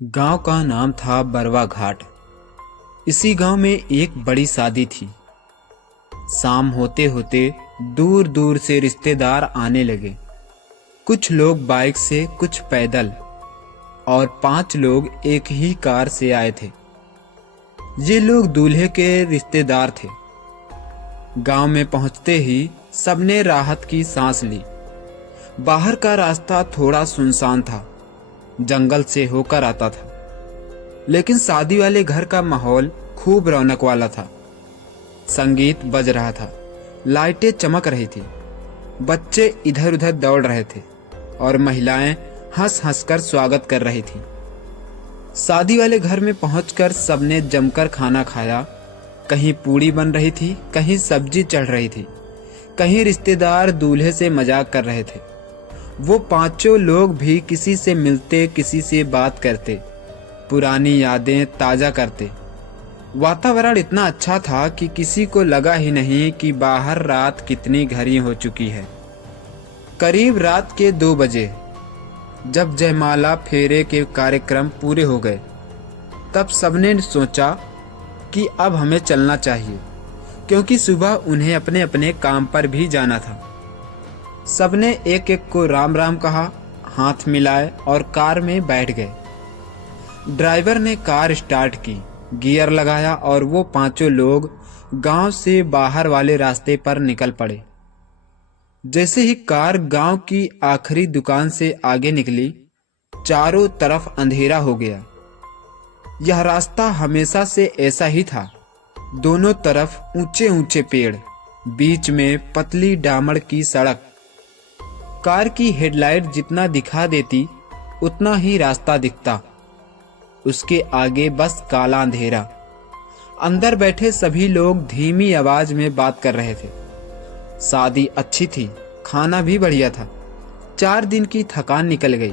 गांव का नाम था बरवा घाट। इसी गांव में एक बड़ी शादी थी। शाम होते होते दूर दूर से रिश्तेदार आने लगे। कुछ लोग बाइक से, कुछ पैदल, और 5 लोग एक ही कार से आए थे। ये लोग दूल्हे के रिश्तेदार थे। गांव में पहुंचते ही सबने राहत की सांस ली। बाहर का रास्ता थोड़ा सुनसान था, जंगल से होकर आता था, लेकिन शादी वाले घर का माहौल खूब रौनक वाला था। संगीत बज रहा था, लाइटें चमक रही थी, बच्चे इधर उधर दौड़ रहे थे और महिलाएं हंस हंस कर स्वागत कर रही थी। शादी वाले घर में पहुंचकर सबने जमकर खाना खाया। कहीं पूड़ी बन रही थी, कहीं सब्जी चढ़ रही थी, कहीं रिश्तेदार दूल्हे से मजाक कर रहे थे। वो 5 लोग भी किसी से मिलते, किसी से बात करते, पुरानी यादें ताजा करते। वातावरण इतना अच्छा था कि किसी को लगा ही नहीं कि बाहर रात कितनी घनी हो चुकी है। करीब रात के 2 बजे जब जयमाला फेरे के कार्यक्रम पूरे हो गए, तब सबने सोचा कि अब हमें चलना चाहिए, क्योंकि सुबह उन्हें अपने अपने काम पर भी जाना था। सबने एक एक को राम राम कहा, हाथ मिलाए और कार में बैठ गए। ड्राइवर ने कार स्टार्ट की, गियर लगाया और वो 5 लोग गांव से बाहर वाले रास्ते पर निकल पड़े। जैसे ही कार गांव की आखिरी दुकान से आगे निकली, चारों तरफ अंधेरा हो गया। यह रास्ता हमेशा से ऐसा ही था। दोनों तरफ ऊंचे ऊंचे पेड़, बीच में पतली डामर की सड़क। कार की हेडलाइट जितना दिखा देती, उतना ही रास्ता दिखता। उसके आगे बस काला अंधेरा। अंदर बैठे सभी लोग धीमी आवाज में बात कर रहे थे। शादी अच्छी थी, खाना भी बढ़िया था। 4 दिन की थकान निकल गई।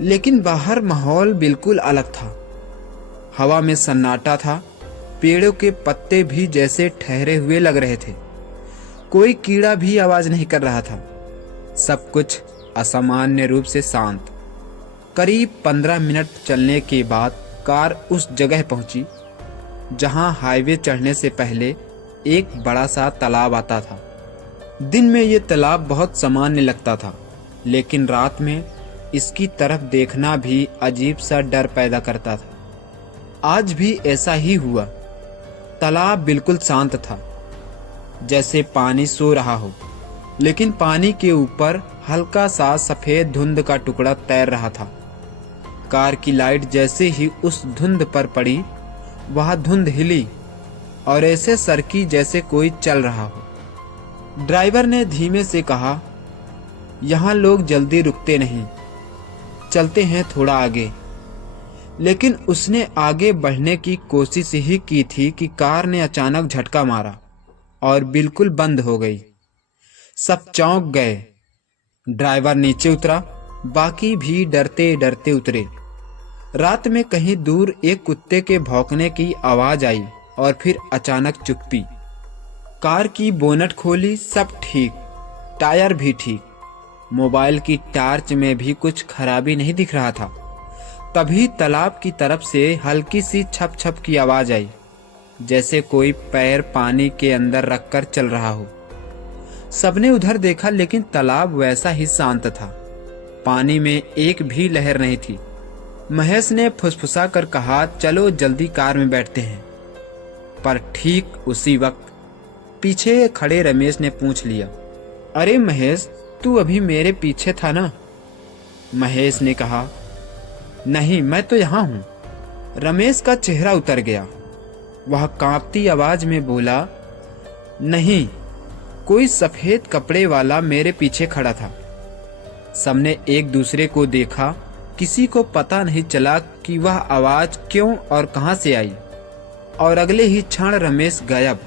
लेकिन बाहर माहौल बिल्कुल अलग था। हवा में सन्नाटा था, पेड़ों के पत्ते भी जैसे ठहरे हुए लग रहे थे। कोई कीड़ा भी आवाज नहीं कर रहा था। सब कुछ असामान्य रूप से शांत। करीब 15 मिनट चलने के बाद कार उस जगह पहुंची जहां हाईवे चढ़ने से पहले एक बड़ा सा तालाब आता था। दिन में ये तालाब बहुत सामान्य लगता था, लेकिन रात में इसकी तरफ देखना भी अजीब सा डर पैदा करता था। आज भी ऐसा ही हुआ। तालाब बिल्कुल शांत था, जैसे पानी सो रहा हो, लेकिन पानी के ऊपर हल्का सा सफेद धुंध का टुकड़ा तैर रहा था। कार की लाइट जैसे ही उस धुंध पर पड़ी, वह धुंध हिली और ऐसे सरकी जैसे कोई चल रहा हो। ड्राइवर ने धीमे से कहा, यहाँ लोग जल्दी रुकते नहीं, चलते हैं थोड़ा आगे। लेकिन उसने आगे बढ़ने की कोशिश ही की थी कि कार ने अचानक झटका मारा और बिल्कुल बंद हो गई। सब चौंक गए। ड्राइवर नीचे उतरा, बाकी भी डरते डरते उतरे। रात में कहीं दूर एक कुत्ते के भौंकने की आवाज आई और फिर अचानक चुप्पी। कार की बोनट खोली, सब ठीक, टायर भी ठीक, मोबाइल की टॉर्च में भी कुछ खराबी नहीं दिख रहा था। तभी तालाब की तरफ से हल्की सी छप छप की आवाज आई, जैसे कोई पैर पानी के अंदर रखकर चल रहा हो। सबने उधर देखा, लेकिन तालाब वैसा ही शांत था। पानी में एक भी लहर नहीं थी। महेश ने फुसफुसा कर कहा, चलो जल्दी कार में बैठते हैं। पर ठीक उसी वक्त पीछे खड़े रमेश ने पूछ लिया, अरे महेश, तू अभी मेरे पीछे था ना? महेश ने कहा, नहीं, मैं तो यहाँ हूँ। रमेश का चेहरा उतर गया। वह कांपती आवाज में बोला, नहीं, कोई सफेद कपड़े वाला मेरे पीछे खड़ा था। सबने एक दूसरे को देखा। किसी को पता नहीं चला कि वह आवाज क्यों और कहां से आई। और अगले ही क्षण रमेश गायब,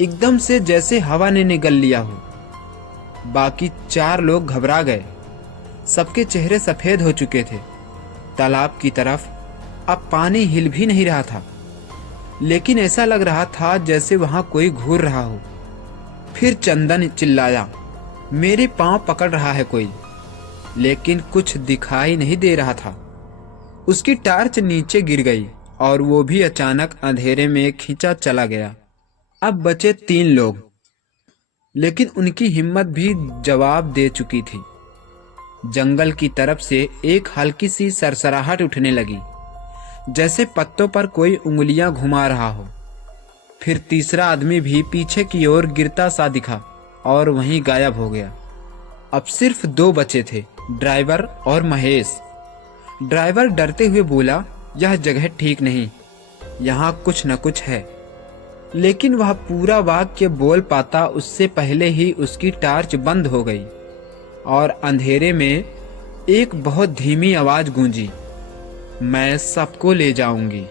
एकदम से जैसे हवा ने निगल लिया हो। बाकी 4 लोग घबरा गए। सबके चेहरे सफेद हो चुके थे। तालाब की तरफ अब पानी हिल भी नहीं रहा था, लेकिन ऐसा लग रहा था जैसे वहां कोई घूर रहा हो। फिर चंदन चिल्लाया, मेरे पांव पकड़ रहा है कोई, लेकिन कुछ दिखाई नहीं दे रहा था। उसकी टार्च नीचे गिर गई और वो भी अचानक अंधेरे में खींचा चला गया। अब बचे 3 लोग, लेकिन उनकी हिम्मत भी जवाब दे चुकी थी। जंगल की तरफ से एक हल्की सी सरसराहट उठने लगी, जैसे पत्तों पर कोई उंगलियां घुमा रहा हो। फिर तीसरा आदमी भी पीछे की ओर गिरता सा दिखा और वहीं गायब हो गया। अब सिर्फ 2 बचे थे, ड्राइवर और महेश। ड्राइवर डरते हुए बोला, यह जगह ठीक नहीं, यहाँ कुछ न कुछ है। लेकिन वह पूरा वाक्य बोल पाता उससे पहले ही उसकी टार्च बंद हो गई और अंधेरे में एक बहुत धीमी आवाज गूंजी, मैं सबको ले जाऊंगी।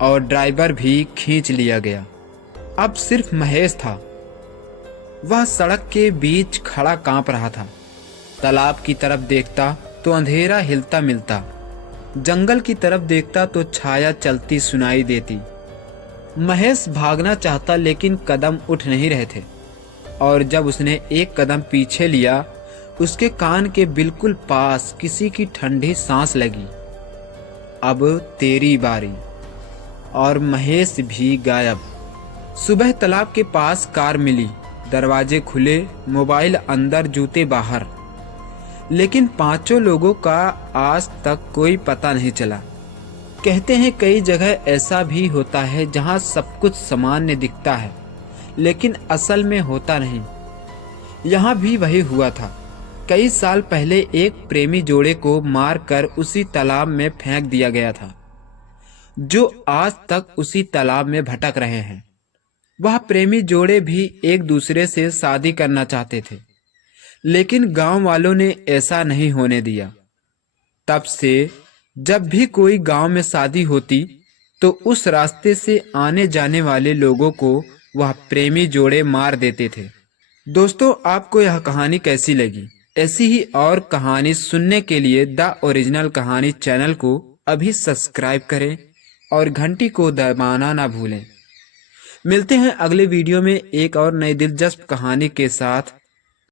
और ड्राइवर भी खींच लिया गया। अब सिर्फ महेश था। वह सड़क के बीच खड़ा कांप रहा था। तालाब की तरफ देखता तो अंधेरा हिलता मिलता, जंगल की तरफ देखता तो छाया चलती सुनाई देती। महेश भागना चाहता लेकिन कदम उठ नहीं रहे थे, और जब उसने एक कदम पीछे लिया, उसके कान के बिल्कुल पास किसी की ठंडी सांस लगी। अब तेरी बारी। और महेश भी गायब। सुबह तालाब के पास कार मिली, दरवाजे खुले, मोबाइल अंदर, जूते बाहर। लेकिन 5 लोगों का आज तक कोई पता नहीं चला। कहते हैं कई जगह ऐसा भी होता है जहां सब कुछ सामान्य दिखता है, लेकिन असल में होता नहीं। यहाँ भी वही हुआ था। कई साल पहले एक प्रेमी जोड़े को मारकर उसी तालाब में फेंक दिया गया था, जो आज तक उसी तालाब में भटक रहे हैं। वह प्रेमी जोड़े भी एक दूसरे से शादी करना चाहते थे, लेकिन गांव वालों ने ऐसा नहीं होने दिया। तब से जब भी कोई गांव में शादी होती तो उस रास्ते से आने जाने वाले लोगों को वह प्रेमी जोड़े मार देते थे। दोस्तों, आपको यह कहानी कैसी लगी? ऐसी ही और कहानी सुनने के लिए द ओरिजिनल कहानी चैनल को अभी सब्सक्राइब करें और घंटी को दबाना ना भूलें। मिलते हैं अगले वीडियो में एक और नई दिलचस्प कहानी के साथ।